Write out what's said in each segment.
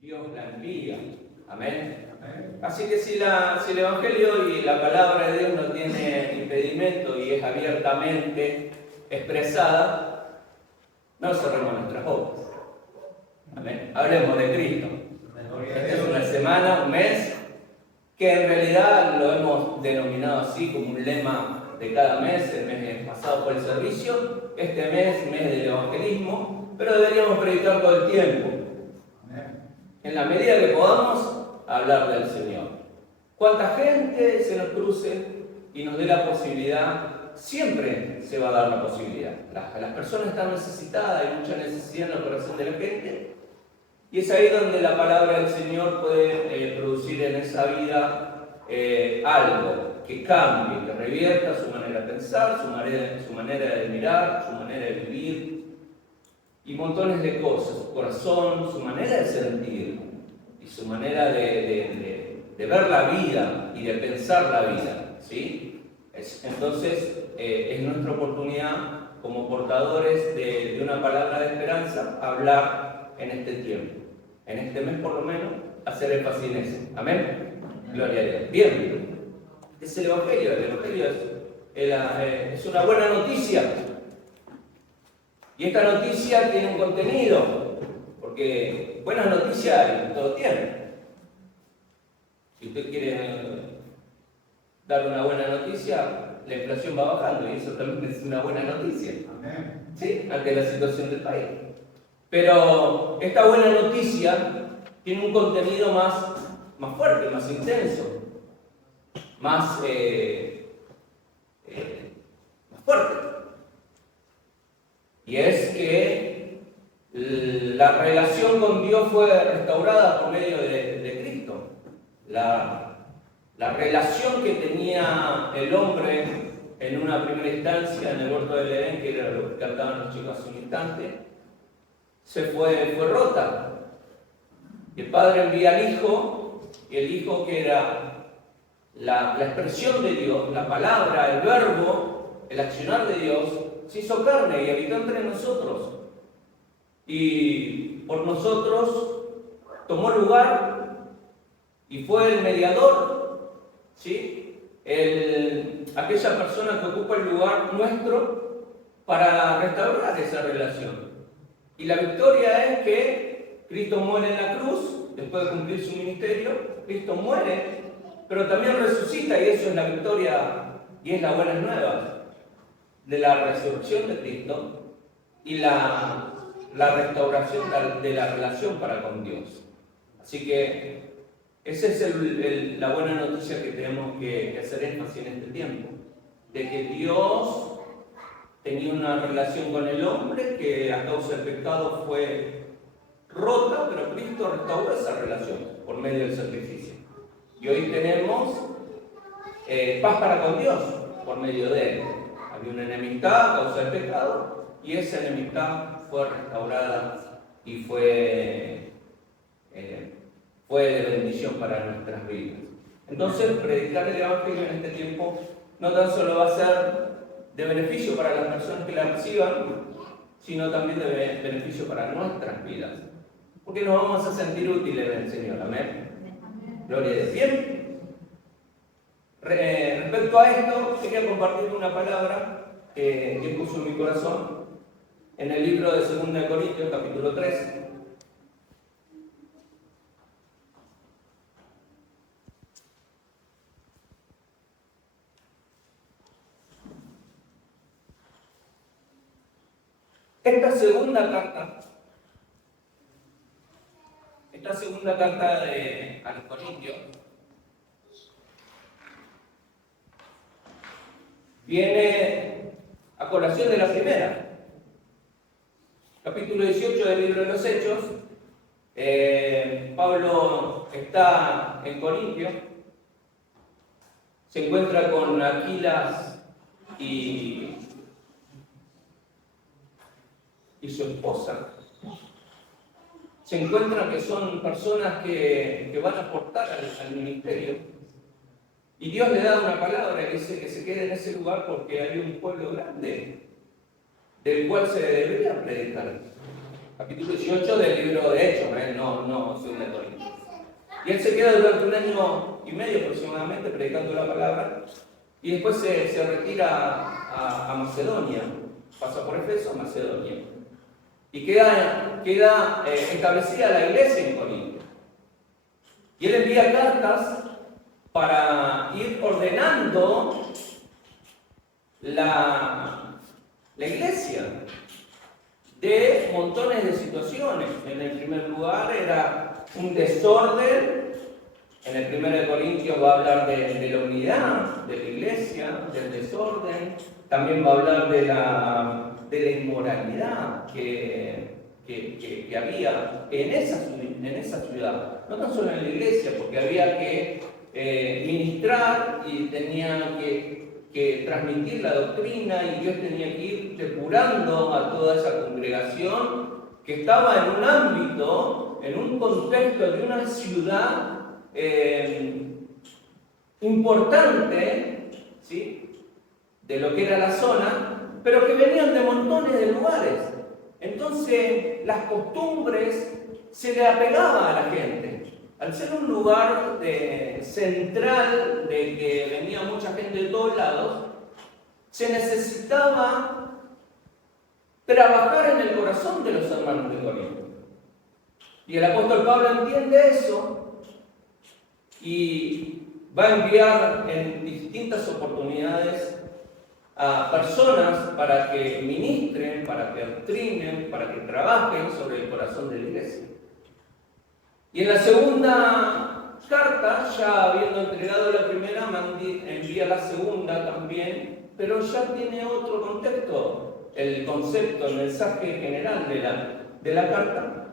Dios la envía. Amén. Así que si el Evangelio y la palabra de Dios no tiene impedimento y es abiertamente expresada, no cerremos nuestras bocas. Amén. Hablemos de Cristo. Esta es una semana, un mes, que en realidad lo hemos denominado así como un lema de cada mes. El mes pasado fue el servicio, este mes del evangelismo, pero deberíamos predicar todo el tiempo. En la medida que podamos, hablar del Señor. Cuánta gente se nos cruce y nos dé la posibilidad, siempre se va a dar la posibilidad. Las personas están necesitadas, hay mucha necesidad en el corazón de la gente, y es ahí donde la palabra del Señor puede producir en esa vida algo que cambie, que revierta su manera de pensar, su manera de mirar, su manera de vivir, y montones de cosas, su corazón, su manera de sentir, y su manera de ver la vida y de pensar la vida, ¿sí? Entonces, es nuestra oportunidad como portadores de una palabra de esperanza, hablar en este tiempo. En este mes, por lo menos, hacer énfasis en eso. Amén. Gloria a Dios. Bien, es el Evangelio. El Evangelio es una buena noticia. Y esta noticia tiene un contenido, porque buenas noticias hay en todo tiempo. Si usted quiere dar una buena noticia, la inflación va bajando y eso también es una buena noticia. ¿Sí? Ante la situación del país. Pero esta buena noticia tiene un contenido más fuerte, más intenso, más fuerte. Y es que la relación con Dios fue restaurada por medio de Cristo. La relación que tenía el hombre en una primera instancia en el huerto del Edén, que era lo que cantaban los chicos hace un instante, fue rota. El Padre envía al Hijo, y el Hijo, que era la expresión de Dios, la palabra, el verbo, el accionar de Dios, se hizo carne y habitó entre nosotros. Y por nosotros tomó lugar y fue el mediador, ¿sí? Aquella persona que ocupa el lugar nuestro para restaurar esa relación. Y la victoria es que Cristo muere en la cruz, después de cumplir su ministerio. Cristo muere, pero también resucita, y eso es la victoria y es la buena nueva de la resurrección de Cristo y la restauración de la relación para con Dios. Así que esa es la buena noticia que tenemos que hacer énfasis en este tiempo, de que Dios tenía una relación con el hombre que a causa del pecado fue rota, pero Cristo restauró esa relación por medio del sacrificio. Y hoy tenemos paz para con Dios por medio de él. Había una enemistad a causa del pecado, y esa enemistad fue restaurada y fue de bendición para nuestras vidas. Entonces, predicar el Evangelio en este tiempo no tan solo va a ser de beneficio para las personas que la reciban, sino también de beneficio para nuestras vidas, porque nos vamos a sentir útiles en el Señor. Amén. Gloria a Dios. Bien. Respecto a esto, quería compartir una palabra que puso en mi corazón en el libro de 2 Corintios, capítulo 3. Esta segunda carta a los Corintios viene a colación de la primera. Capítulo 18 del libro de los Hechos. Pablo está en Corintio, se encuentra con Aquilas y su esposa. Se encuentran que son personas que van a aportar al ministerio. Y Dios le da una palabra que dice que se quede en ese lugar porque hay un pueblo grande del cual se debería predicar. capítulo 18 del libro de Hechos, no 2 de Corintios. Y él se queda durante 1 año y medio aproximadamente predicando la palabra, y después se retira a Macedonia, pasa por Efeso a Macedonia, y queda establecida la iglesia en Corinto. Y él envía cartas para ir ordenando la iglesia de montones de situaciones. En el primer lugar era un desorden. En el 1 de Corintios va a hablar de la unidad de la iglesia, del desorden. También va a hablar de la inmoralidad que había en esa ciudad. No tan solo en la iglesia, porque había que ministrar y tenía que transmitir la doctrina, y Dios tenía que ir depurando a toda esa congregación que estaba en un ámbito, en un contexto de una ciudad importante, ¿sí?, de lo que era la zona, pero que venían de montones de lugares. Entonces las costumbres se le apegaban a la gente. Al ser un lugar central, de que venía mucha gente de todos lados, se necesitaba trabajar en el corazón de los hermanos de Corinto. Y el apóstol Pablo entiende eso y va a enviar en distintas oportunidades a personas para que ministren, para que doctrinen, para que trabajen sobre el corazón de la iglesia. Y en la segunda carta, ya habiendo entregado la primera, envía la segunda también, pero ya tiene otro contexto, el concepto, el mensaje general de la carta.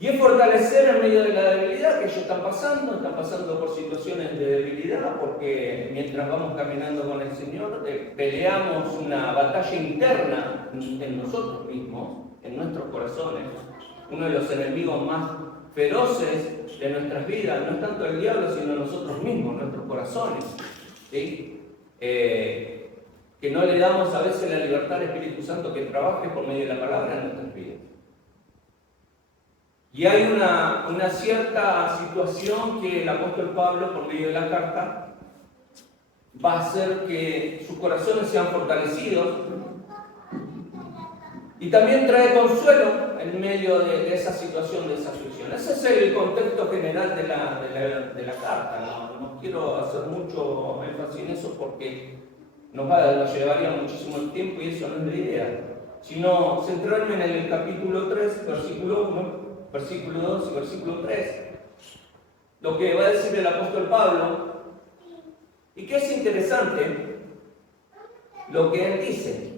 Y es fortalecer en medio de la debilidad que ellos están pasando por situaciones de debilidad, porque mientras vamos caminando con el Señor, peleamos una batalla interna en nosotros mismos, en nuestros corazones. Uno de los enemigos más feroces de nuestras vidas no es tanto el diablo, sino nosotros mismos, nuestros corazones, ¿sí? Que no le damos a veces la libertad al Espíritu Santo que trabaje por medio de la palabra en nuestras vidas. Y hay una cierta situación que el apóstol Pablo, por medio de la carta, va a hacer que sus corazones sean fortalecidos, y también trae consuelo en medio de esa situación, de esa aflicción. Ese es el contexto general de la carta. No quiero hacer mucho énfasis en eso porque nos llevaría muchísimo tiempo, y eso no es la idea, sino centrarme en el capítulo 3, versículo 1, versículo 2 y versículo 3, lo que va a decir el apóstol Pablo, y que es interesante lo que él dice.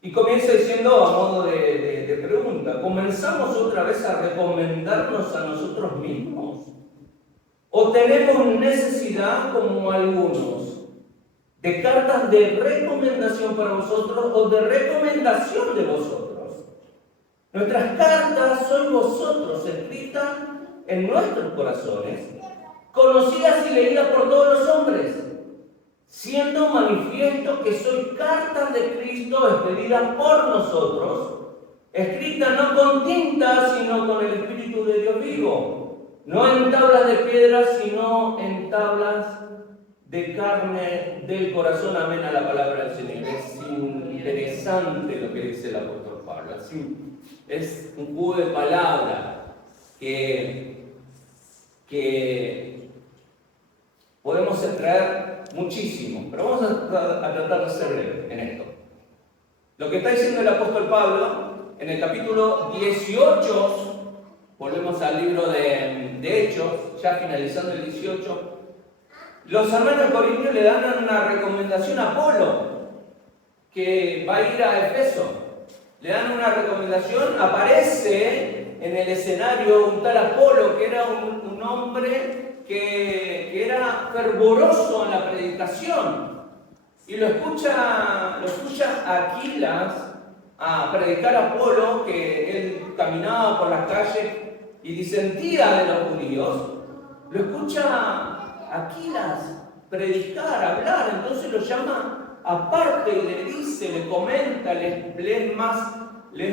Y comienza diciendo, a modo de pregunta: ¿comenzamos otra vez a recomendarnos a nosotros mismos? ¿O tenemos necesidad, como algunos, de cartas de recomendación para vosotros o de recomendación de vosotros? Nuestras cartas son vosotros, escritas en nuestros corazones, conocidas y leídas por todos los hombres, siendo manifiesto que soy cartas de Cristo expedidas por nosotros, escritas no con tinta, sino con el Espíritu de Dios vivo, no en tablas de piedra, sino en tablas de carne del corazón. Amén a la palabra del Señor. Es interesante lo que dice el apóstol Pablo. Es un juego de palabras que podemos extraer muchísimo, pero vamos a tratar de ser breve en esto. Lo que está diciendo el apóstol Pablo en el capítulo 18, volvemos al libro de Hechos, ya finalizando el 18, los hermanos corintios le dan una recomendación a Apolo, que va a ir a Efeso. Le dan una recomendación, aparece en el escenario un tal Apolo, que era un hombre que era fervoroso en la predicación, y lo escucha Aquilas a predicar a Apolo, que él caminaba por las calles y disentía de los judíos. Lo escucha Aquilas predicar, hablar, entonces lo llama aparte le dice, le comenta, le es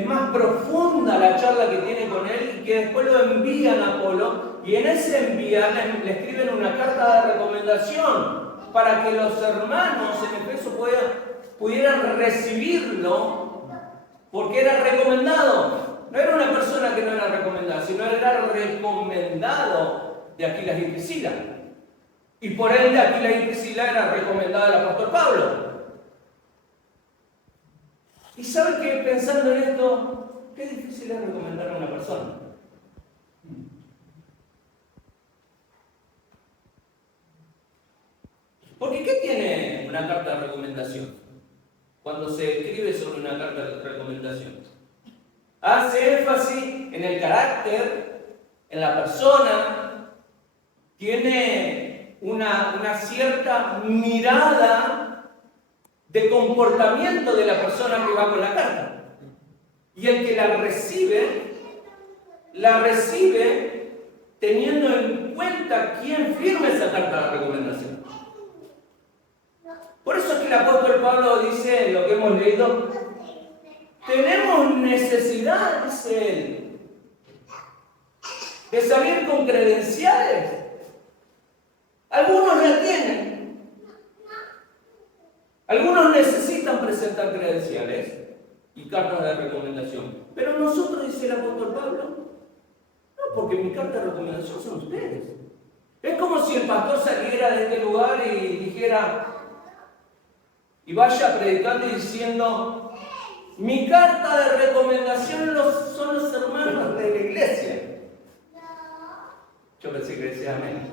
más profunda la charla que tiene con él y que después lo envían a Apolo y en ese enviar le escriben una carta de recomendación para que los hermanos en Efeso pudieran recibirlo porque era recomendado. No era una persona que no era recomendada, sino era recomendado de Aquilas y Priscila. Y por ende Aquilas y Priscila era recomendada del apóstol Pablo. ¿Y saben que pensando en esto, qué difícil es recomendar a una persona? Porque ¿qué tiene una carta de recomendación? Cuando se escribe sobre una carta de recomendación. Hace énfasis en el carácter, en la persona, tiene una cierta mirada de comportamiento de la persona que va con la carta. Y el que la recibe teniendo en cuenta quién firma esa carta de recomendación. Por eso es que el apóstol Pablo dice, en lo que hemos leído, tenemos necesidad, dice él, de salir con credenciales. Algunos la tienen. Algunos necesitan presentar credenciales y cartas de recomendación. Pero nosotros, dice el apóstol Pablo, no, porque mi carta de recomendación son ustedes. Es como si el pastor saliera de este lugar y dijera, y vaya predicando y diciendo, mi carta de recomendación son los hermanos de la iglesia. Yo pensé que decía amén.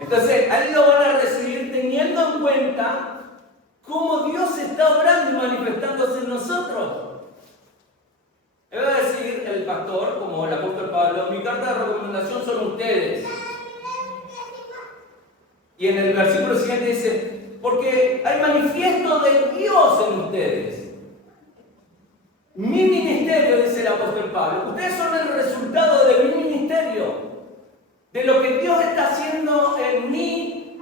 Entonces, a él lo van a recibir teniendo en cuenta cómo Dios está obrando y manifestándose en nosotros. Le va a decir el pastor, como el apóstol Pablo, mi carta de recomendación son ustedes. Y en el versículo siguiente dice, porque hay manifiesto de Dios en ustedes. Mi ministerio, dice el apóstol Pablo, ustedes son el resultado de mi ministerio. De lo que Dios está haciendo en mí,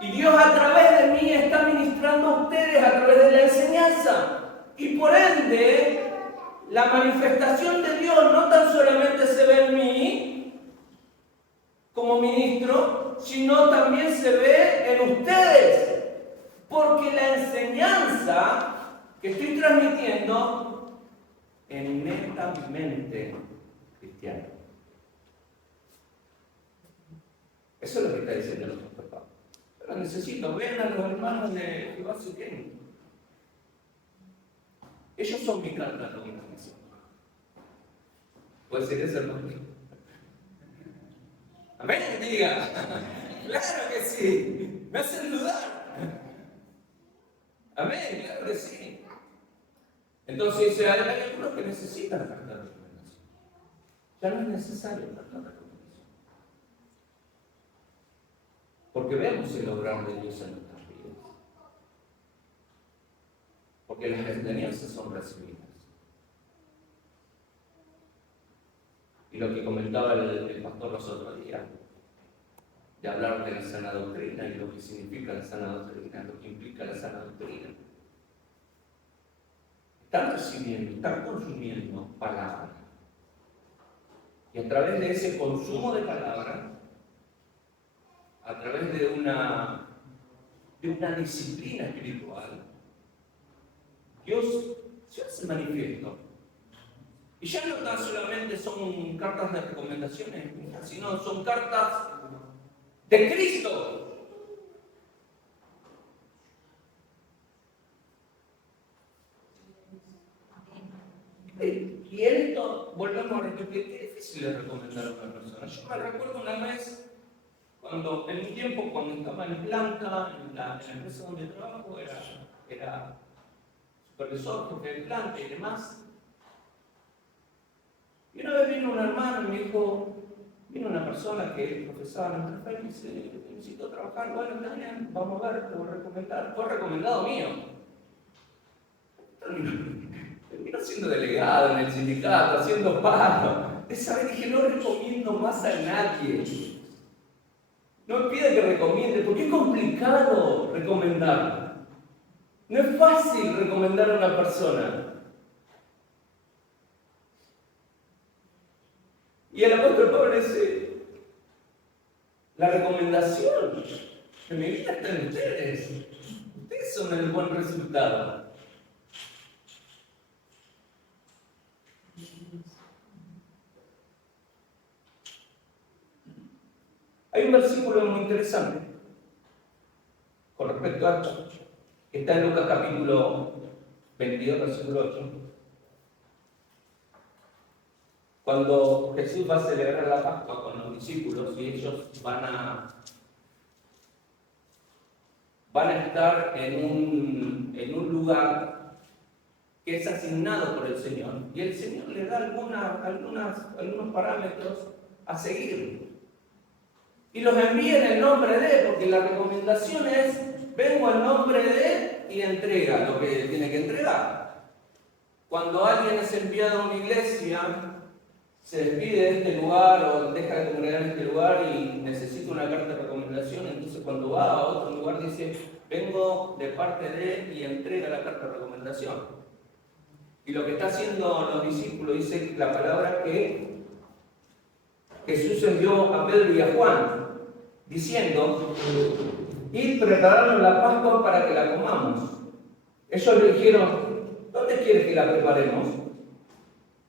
y Dios a través de mí está ministrando a ustedes a través de la enseñanza. Y por ende, la manifestación de Dios no tan solamente se ve en mí, como ministro, sino también se ve en ustedes. Porque la enseñanza que estoy transmitiendo es netamente cristiana. Eso es lo que está diciendo el apóstol Pablo. Pero necesito, ven a los hermanos de Jehová Siquén. Ellos son mi carta de recomendación. ¿Puede ser eso, hermano? Amén, diga. Claro que sí. Me hacen dudar. Amén, claro que sí. Entonces dice, hay algunos que necesitan la carta de recomendación. Ya no es necesario la carta de recomendación. Porque vemos el obrar de Dios en nuestras vidas. Porque las enseñanzas son recibidas. Y lo que comentaba el pastor los otros días, de hablar de la sana doctrina y lo que significa la sana doctrina, lo que implica la sana doctrina. Están recibiendo, están consumiendo palabra. Y a través de ese consumo de palabra, a través de una disciplina espiritual, Dios se hace manifiesto. Y ya no tan solamente son cartas de recomendaciones, sino son cartas de Cristo. Y esto, volvemos a repetir, qué difícil es recomendar a una persona. Yo me recuerdo una vez, en un tiempo, cuando estaba en planta, en la empresa donde trabajo, era supervisor, jefe de planta y demás. Y una vez vino un hermano y me dijo, vino una persona que profesaba en nuestra fe y dice, necesito trabajar, bueno, está bien, vamos a ver, te voy a recomendar. Fue recomendado mío. Terminó siendo delegado en el sindicato, haciendo paro. Esa vez dije, no recomiendo más a nadie. No me pide que recomiende, porque es complicado recomendar. No es fácil recomendar a una persona. Y el apóstol Pablo dice, la recomendación de mi vida está en ustedes. Ustedes son el buen resultado. Hay un versículo muy interesante con respecto a esto, que está en Lucas capítulo 22, versículo 8. Cuando Jesús va a celebrar la Pascua con los discípulos y ellos van a estar en un lugar que es asignado por el Señor, y el Señor le da algunos parámetros a seguir. Y los envía en el nombre de Él, porque la recomendación es, vengo en nombre de Él y entrega lo que tiene que entregar. Cuando alguien es enviado a una iglesia, se despide de este lugar o deja de congregar en este lugar y necesita una carta de recomendación, entonces cuando va a otro lugar dice, vengo de parte de Él y entrega la carta de recomendación. Y lo que está haciendo los discípulos, dice la palabra que Jesús envió a Pedro y a Juan, diciendo, id preparando la Pascua para que la comamos. Ellos le dijeron, ¿dónde quieres que la preparemos?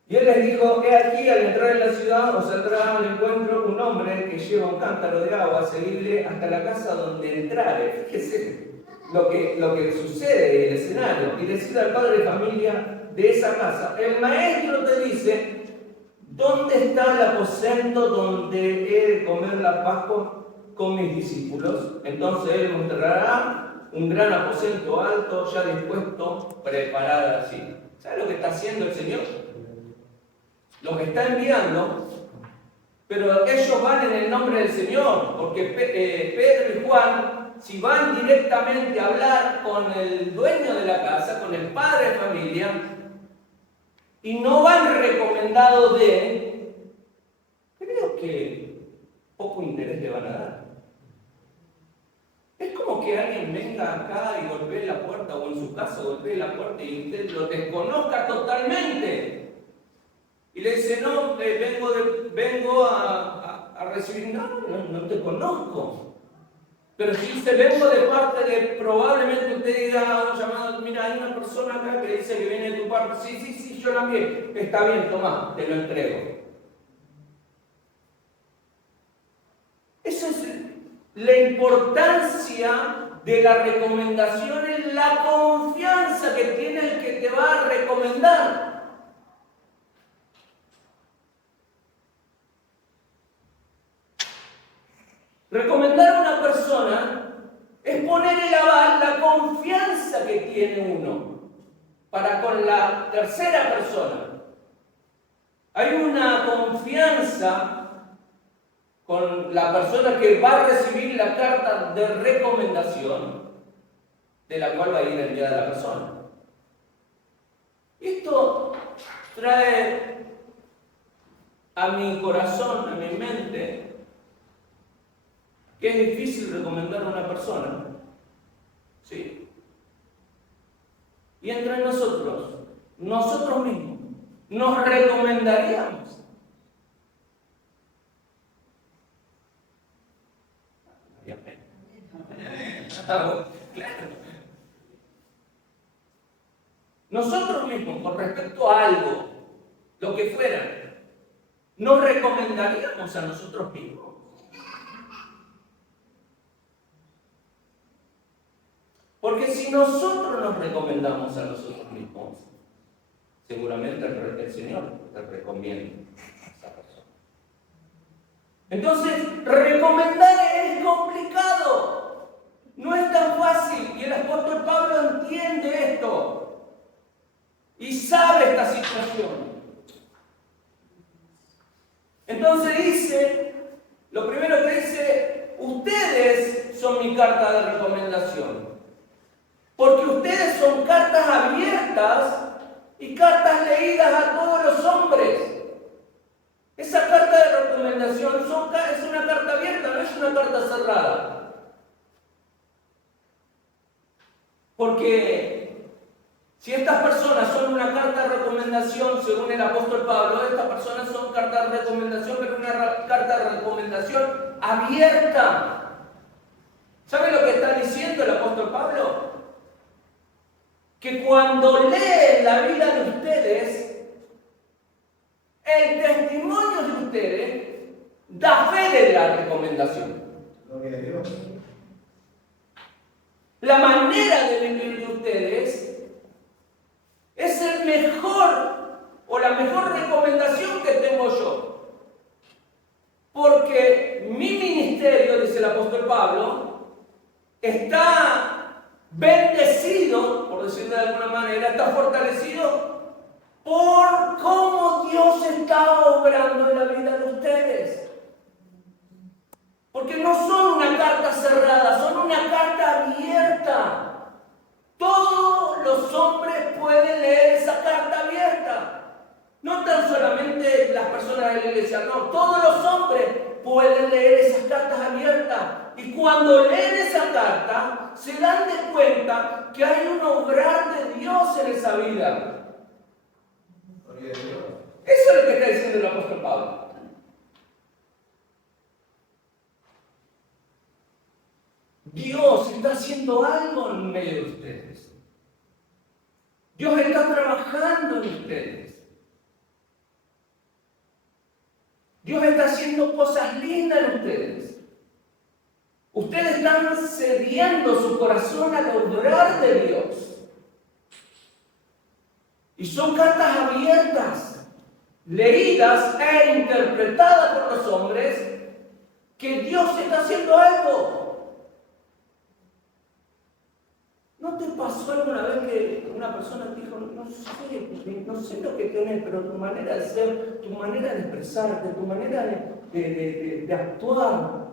Y él les dijo, he aquí, al entrar en la ciudad os saldrá al encuentro un hombre que lleva un cántaro de agua, seguidle hasta la casa donde entrare. Fíjese lo que sucede en el escenario. Y decir al padre de familia de esa casa, el maestro te dice, ¿dónde está el aposento donde he de comer la Pascua con mis discípulos? Entonces él mostrará un gran aposento alto, ya dispuesto, preparado así. ¿Sabe lo que está haciendo el Señor? Los está enviando, pero ellos van en el nombre del Señor, porque Pedro y Juan, si van directamente a hablar con el dueño de la casa, con el padre de familia, y no van recomendados de, creo que poco interés le van a dar. Es como que alguien venga acá y golpee la puerta, o en su casa golpee la puerta y usted lo desconozca totalmente. Y le dice, no, vengo a recibir, no te conozco. Pero si dice, vengo de parte de, probablemente usted diga, llamado, mira, hay una persona acá que dice que viene de tu parte. Sí, yo la envié. Está bien, toma, te lo entrego. Esa es la importancia de la recomendación, es la confianza que tiene el que te va a recomendar. Recomendar a una persona es poner el aval, la confianza que tiene uno para con la tercera persona. Hay una confianza con la persona que va a recibir la carta de recomendación de la cual va a ir enviada la persona. Esto trae a mi corazón, a mi mente, que es difícil recomendar a una persona, ¿sí? Y entre nosotros mismos, nos recomendaríamos. Claro. Nosotros mismos, con respecto a algo, lo que fuera, nos recomendaríamos a nosotros mismos. Porque si nosotros nos recomendamos a nosotros mismos, seguramente el Señor te recomienda a esa persona. Entonces, recomendar es complicado. No es tan fácil. Y el apóstol Pablo entiende esto. Y sabe esta situación. Entonces dice, lo primero que dice, ustedes son mi carta de recomendación. Porque ustedes son cartas abiertas y cartas leídas a todos los hombres. Esa carta de recomendación es una carta abierta, no es una carta cerrada? Porque si estas personas son una carta de recomendación, según el apóstol Pablo, estas personas son cartas de recomendación, pero una carta de recomendación abierta. ¿Sabe lo que está diciendo el apóstol Pablo? Que cuando leen la vida de ustedes, el testimonio de ustedes da fe de la recomendación. Gloria a Dios. La manera de vivir de ustedes es el mejor o la mejor recomendación que tengo yo. Porque mi ministerio, dice el apóstol Pablo, está bendecido, por decirlo de alguna manera, está fortalecido por cómo Dios está obrando en la vida de ustedes. Porque no son una carta cerrada, son una carta abierta. Todos los hombres pueden leer esa carta abierta. No tan solamente las personas de la iglesia, no, todos los hombres pueden leer esas cartas abiertas. Y cuando leen esa carta, se dan de cuenta que hay un obrar de Dios en esa vida. Gloria a Dios. Eso es lo que está diciendo el apóstol Pablo. Dios está haciendo algo en medio de ustedes. Dios está trabajando en ustedes. Dios está haciendo cosas lindas en ustedes. Ustedes están cediendo su corazón al obrar de Dios. Y son cartas abiertas, leídas e interpretadas por los hombres, que Dios está haciendo algo. ¿No te pasó alguna vez que una persona te dijo, no sé lo que tenés, pero tu manera de ser, tu manera de expresarte, tu manera de actuar,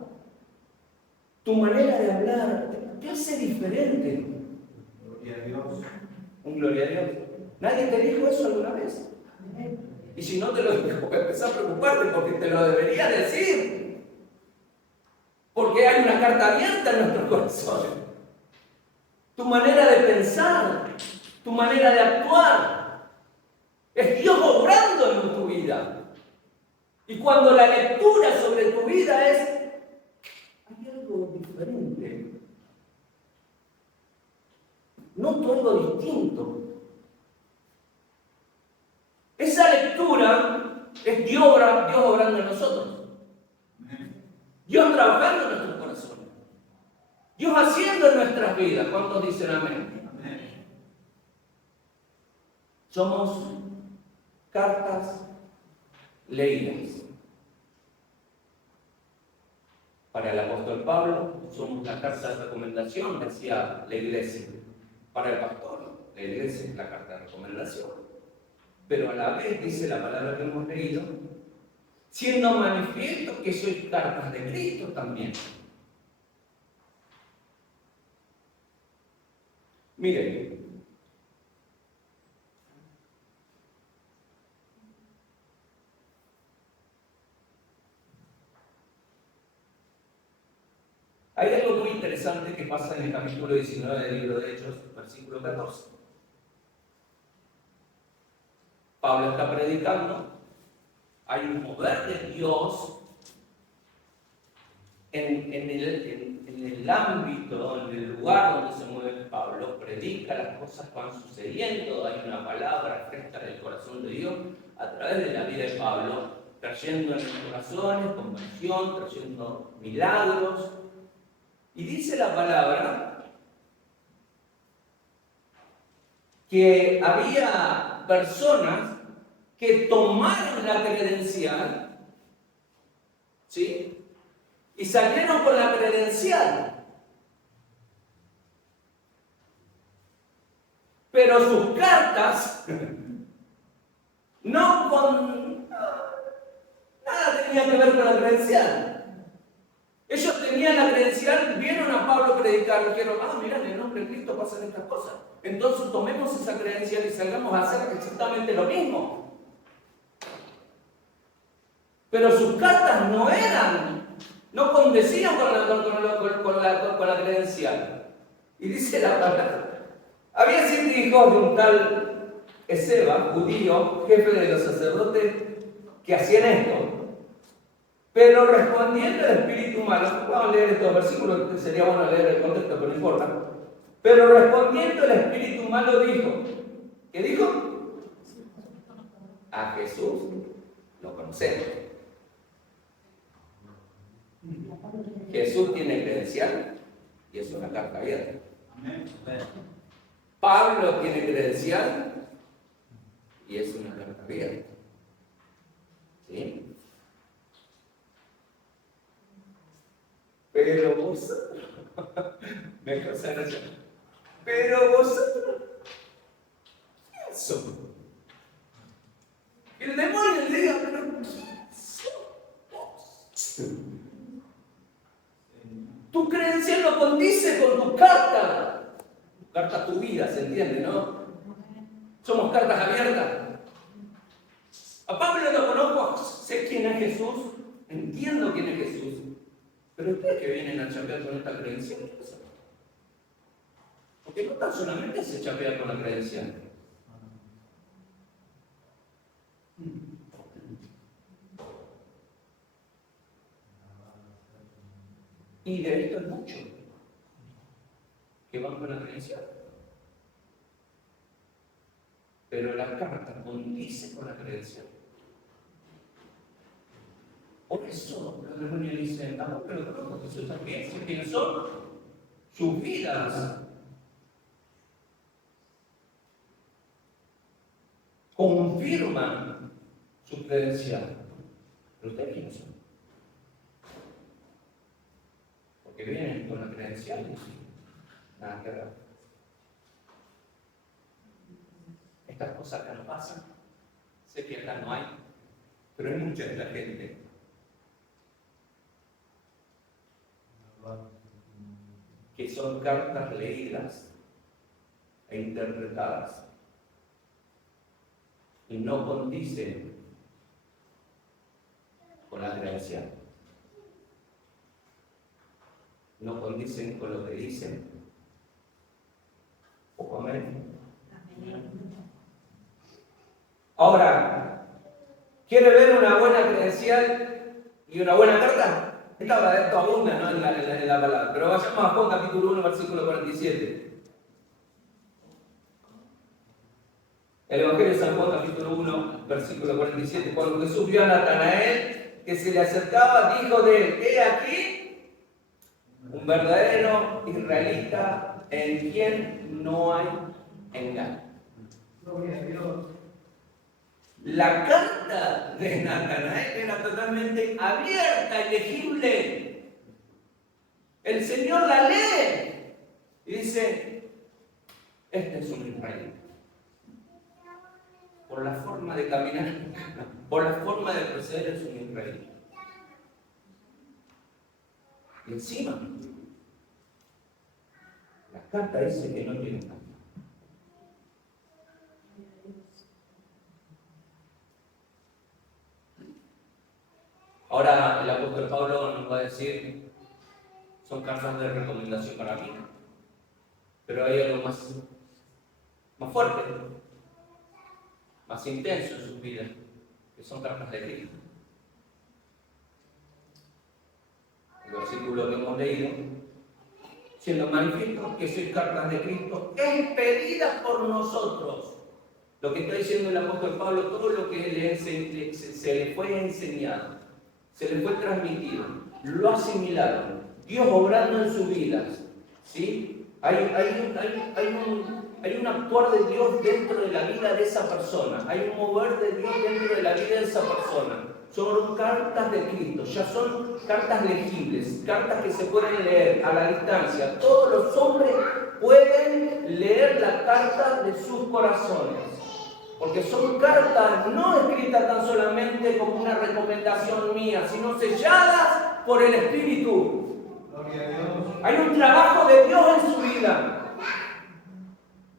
tu manera de hablar, te hace diferente? Gloria a Dios. Un gloria a Dios. ¿Nadie te dijo eso alguna vez? Y si no te lo dijo, empezá a preocuparte porque te lo debería decir. Porque hay una carta abierta en nuestros corazones. Tu manera de pensar, tu manera de actuar, es Dios obrando en tu vida. Y cuando la lectura sobre tu vida es, hay algo diferente. Noto algo distinto. Esa lectura es Dios obrando en nosotros. Dios trabajando en nuestros corazones. Dios haciendo en nuestras vidas. ¿Cuántos dicen amén? Amén. Somos cartas leídas. Para el apóstol Pablo, somos la carta de recomendación, decía la iglesia. Para el pastor, la iglesia es la carta de recomendación. Pero a la vez, dice la palabra que hemos leído, siendo manifiesto que sois cartas de Cristo también. Miren, hay algo muy interesante que pasa en el capítulo 19 del libro de Hechos, versículo 14. Pablo está predicando, hay un mover de Dios en el ámbito, en el lugar donde se mueve Pablo, predica, las cosas van sucediendo, hay una palabra fresca del corazón de Dios a través de la vida de Pablo, trayendo en los corazones conversión, trayendo milagros. Y dice la palabra que había personas que tomaron la credencial, ¿sí? Y salieron con la credencial. Pero sus cartas nada tenían que ver con la credencial. Ellos tenían la credencial, vieron a Pablo predicar, dijeron, mira, en el nombre de Cristo pasan estas cosas. Entonces tomemos esa credencial y salgamos a hacer exactamente lo mismo. Pero sus cartas no eran No condecían con la credencial. Y dice la palabra. Había 7 hijos de un tal Esceva, judío, jefe de los sacerdotes, que hacían esto. Pero respondiendo al espíritu malo, vamos a leer estos versículos, sería bueno leer el contexto, pero no importa. Pero respondiendo el espíritu malo dijo, ¿qué dijo? A Jesús lo conocemos. Jesús tiene credencial y es una carta abierta. Pablo tiene credencial y es una carta abierta. ¿Sí? Pero vosotros, me causa gracia, pero vosotros, ¿quién sos? El demonio le diga, pero ¿quién sos vos? Tu credencial no condice con tu carta. Carta a tu vida, ¿se entiende, no? Somos cartas abiertas. A Pablo lo conozco, sé quién es Jesús, entiendo quién es Jesús. Pero ustedes que vienen a chapear con esta credencial, ¿qué pasa? Porque no tan solamente se chapea con la credencial. Y de esto es mucho que van con la credencial. Pero la carta condice con la credencial. Por eso los demonios dicen, ah, pero no, Jesús también, si quiénes son sus vidas. Confirman su credencial. Pero ustedes quiénes son. Porque vienen con la credencial y nada que ver. Estas cosas acá no pasan. Sé que acá no hay, pero hay mucha de la gente que son cartas leídas e interpretadas y no condicen con la credencial, no condicen con lo que dicen. ¿O amén? Ahora, ¿quiere ver una buena credencial y una buena carta? Esto abunda, ¿no? en la palabra. Pero vayamos a Juan capítulo 1, versículo 47. El Evangelio de San Juan capítulo 1, versículo 47. Cuando Jesús vio a Natanael que se le acercaba, dijo de él, he aquí un verdadero israelita en quien no hay engaño. Gloria a Dios. La carta de Natanael era totalmente abierta y legible. El Señor la lee y dice, este es un israelita. Por la forma de caminar, por la forma de proceder es un israelita. Y encima, la carta dice que no tiene engaño. Ahora el apóstol Pablo nos va a decir, son cartas de recomendación para mí, pero hay algo más fuerte, más intenso en sus vidas, que son cartas de Cristo. El versículo que hemos leído, siendo manifiesto que sois cartas de Cristo, expedidas por nosotros. Lo que está diciendo el apóstol Pablo, todo lo que se le fue enseñado, se les fue transmitido, lo asimilaron, Dios obrando en sus vidas, ¿sí? Hay un actuar de Dios dentro de la vida de esa persona, hay un mover de Dios dentro de la vida de esa persona. Son cartas de Cristo, ya son cartas legibles, cartas que se pueden leer a la distancia. Todos los hombres pueden leer la carta de sus corazones. Porque son cartas no escritas tan solamente como una recomendación mía, sino selladas por el Espíritu. Gloria a Dios. Hay un trabajo de Dios en su vida.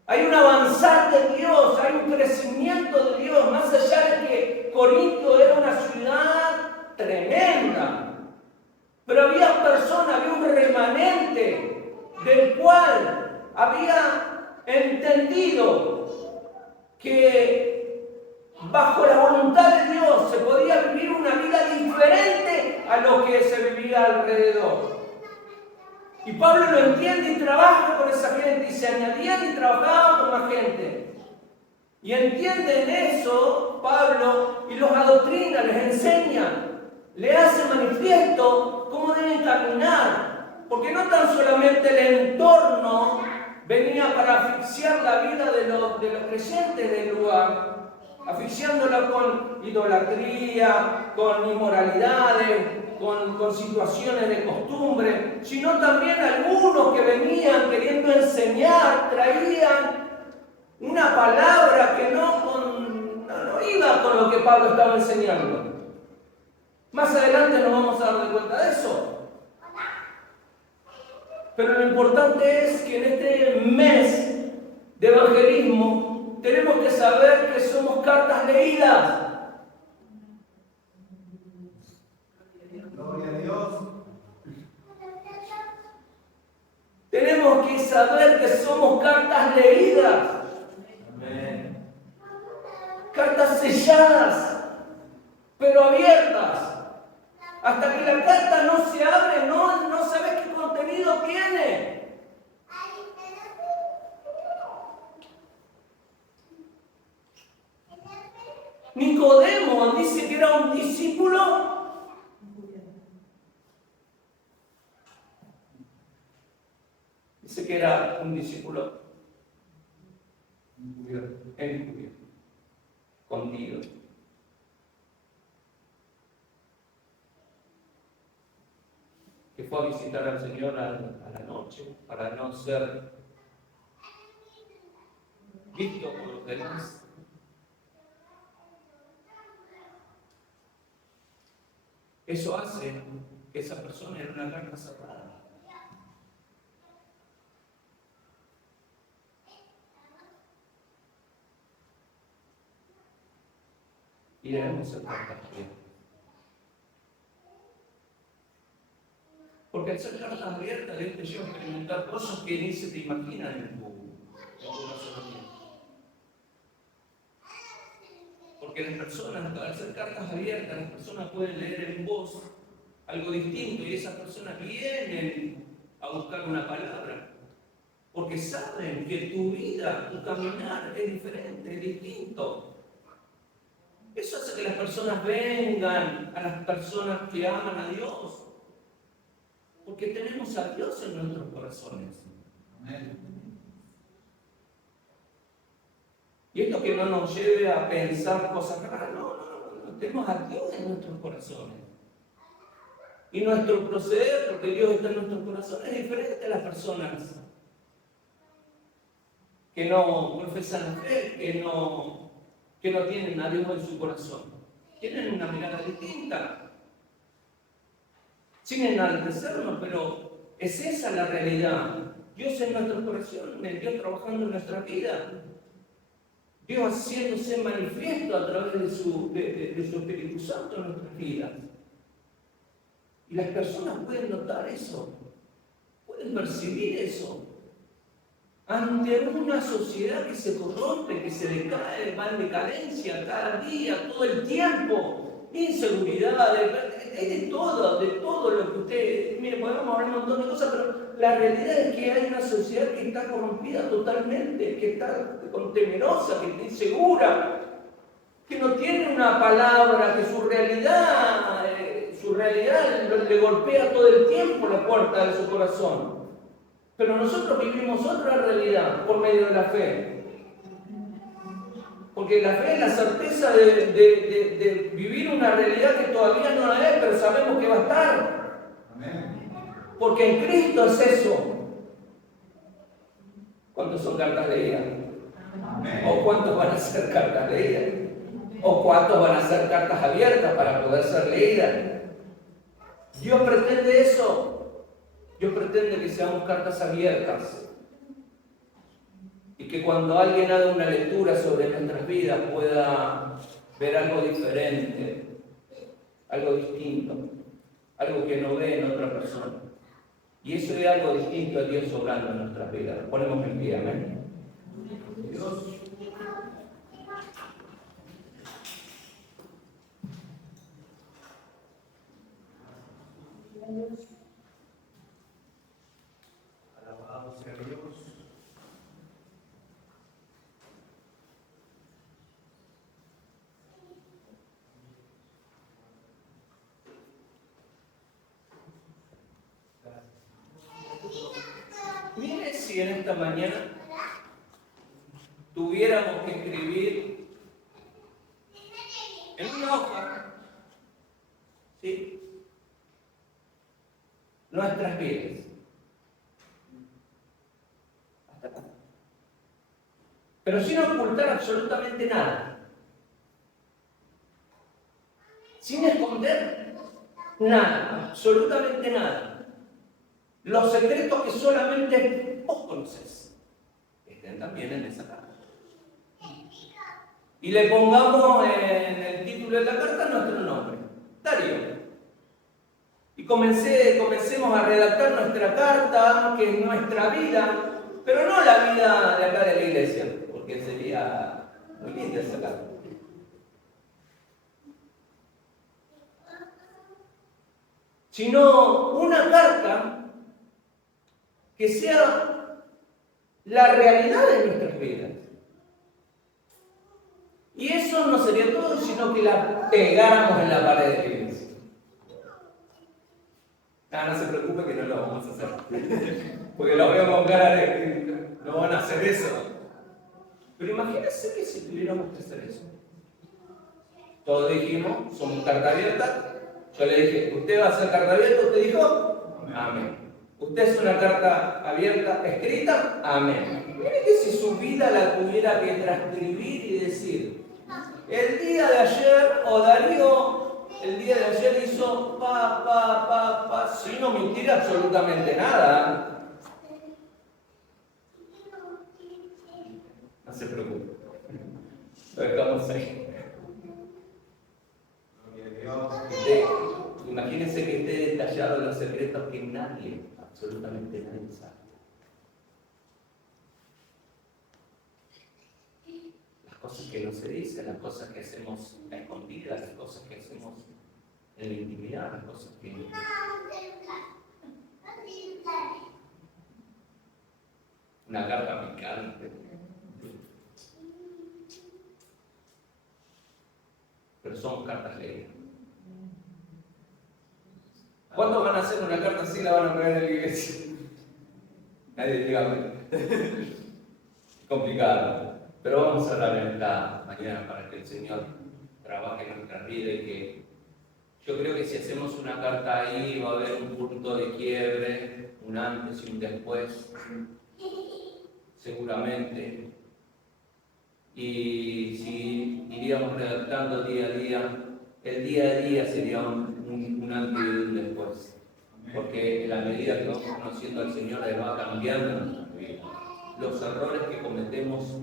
Hay un avanzar de Dios, hay un crecimiento de Dios, más allá de que Corinto era una ciudad tremenda. Pero había personas, había un remanente del cual había entendido que bajo la voluntad de Dios se podía vivir una vida diferente a lo que se vivía alrededor. Y Pablo lo entiende y trabaja con esa gente, y se añadían y trabajaban con más gente. Y entienden eso Pablo y los adoctrina, les enseña, le hace manifiesto cómo deben caminar. Porque no tan solamente el entorno venía para asfixiar la vida de los creyentes del lugar, asfixiándola con idolatría, con inmoralidades, con situaciones de costumbre, sino también algunos que venían queriendo enseñar, traían una palabra que no iba con lo que Pablo estaba enseñando. Más adelante nos vamos a dar de cuenta de eso. Pero lo importante es que en este mes de evangelismo tenemos que saber que somos cartas leídas. Gloria a Dios. Tenemos que saber que somos cartas leídas. Amén. Cartas selladas, pero abiertas. Hasta que la carta no se abre, no sabes qué contenido tiene. Nicodemo dice que era un discípulo encubierto, escondido. Que fue a visitar al Señor a la noche para no ser visto por los demás. Eso hace que esa persona era una carta cerrada. Y debemos ser cartas abiertas. Porque al ser cartas abiertas Dios te lleva a experimentar cosas que ni se te imaginan en tu corazón. Porque las personas, al ser cartas abiertas, las personas pueden leer en voz algo distinto y esas personas vienen a buscar una palabra. Porque saben que tu vida, tu caminar es diferente, es distinto. Eso hace que las personas vengan a las personas que aman a Dios. Porque tenemos a Dios en nuestros corazones. Amén. Y esto que no nos lleve a pensar cosas raras, no. Tenemos a Dios en nuestros corazones. Y nuestro proceder, porque Dios está en nuestros corazones, es diferente a las personas que no profesan la fe, que no tienen a Dios en su corazón. Tienen una mirada distinta. Sin enaltecernos, pero es esa la realidad. Dios en nuestro corazón, Dios trabajando en nuestra vida. Dios haciéndose manifiesto a través de su Espíritu Santo en nuestras vidas. Y las personas pueden notar eso, pueden percibir eso. Ante una sociedad que se corrompe, que se decae, va en decadencia cada día, todo el tiempo, inseguridad, de todo lo que usted, mire, podemos hablar un montón de cosas, pero la realidad es que hay una sociedad que está corrompida totalmente, que está temerosa, que está insegura, que no tiene una palabra, que su realidad le golpea todo el tiempo la puerta de su corazón. Pero nosotros vivimos otra realidad por medio de la fe. Porque la fe es la certeza de vivir una realidad que todavía no la es, pero sabemos que va a estar. Amén. Porque en Cristo es eso. ¿Cuántos son cartas leídas? Amén. ¿O cuántos van a ser cartas leídas? ¿O cuántos van a ser cartas abiertas para poder ser leídas? Dios pretende eso. Dios pretende que seamos cartas abiertas y que cuando alguien haga una lectura sobre nuestras vidas pueda ver algo diferente, algo distinto. algo que no ve en otra persona. Y eso es algo distinto a Dios obrando en nuestras vidas. Nos ponemos en pie, amén. Dios. Alabado sea Dios. Mire si en esta mañana tuviéramos que escribir en una hoja, ¿sí?, nuestras vidas. Hasta acá. Pero sin ocultar absolutamente nada. Sin esconder nada, absolutamente nada. Los secretos que solamente vos conocés estén también en esa carta. Y le pongamos en el título de la carta nuestro nombre, Darío. Y comencemos a redactar nuestra carta, que es nuestra vida, pero no la vida de acá de la iglesia, porque sería muy linda esa carta. Sino una carta que sea la realidad de nuestras vidas. Y eso no sería todo, sino que la pegáramos en la pared de la iglesia. No se preocupe que no lo vamos a hacer. Porque lo veo con cara de que no van a hacer eso. Pero imagínense que si tuviéramos que hacer eso. Todos dijimos, somos carta abierta. Yo le dije, ¿usted va a hacer carta abierta? ¿Usted dijo? Amén. ¿Usted es una carta abierta escrita? Amén. Mire que si su vida la tuviera que transcribir y decir, el día de ayer, o Darío, el día de ayer hizo sin omitir absolutamente nada. No se preocupe. Lo dejamos ahí. Imagínense que esté detallado los secretos que nadie, absolutamente nadie sabe. Las cosas que no se dicen, las cosas que hacemos a escondidas, las cosas que hacemos en la intimidad, las cosas que... Una carta picante. Pero son cartas leídas. ¿Cuántos van a hacer una carta así y la van a poner en la iglesia? Nadie diga. Complicado. Pero vamos a orar en esta mañana para que el Señor trabaje en nuestra vida y que yo creo que si hacemos una carta ahí va a haber un punto de quiebre, un antes y un después, seguramente. Y si iríamos redactando día a día, el día a día sería un antes y un después. Porque en la medida que vamos conociendo al Señor, Él va cambiando nuestra vida. Los errores que cometemos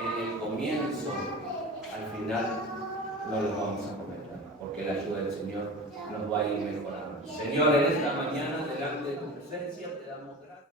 en el comienzo, al final, no los vamos a cometer. Porque la ayuda del Señor nos va a ir mejorando. Señor, en esta mañana, delante de tu presencia, te damos gracias.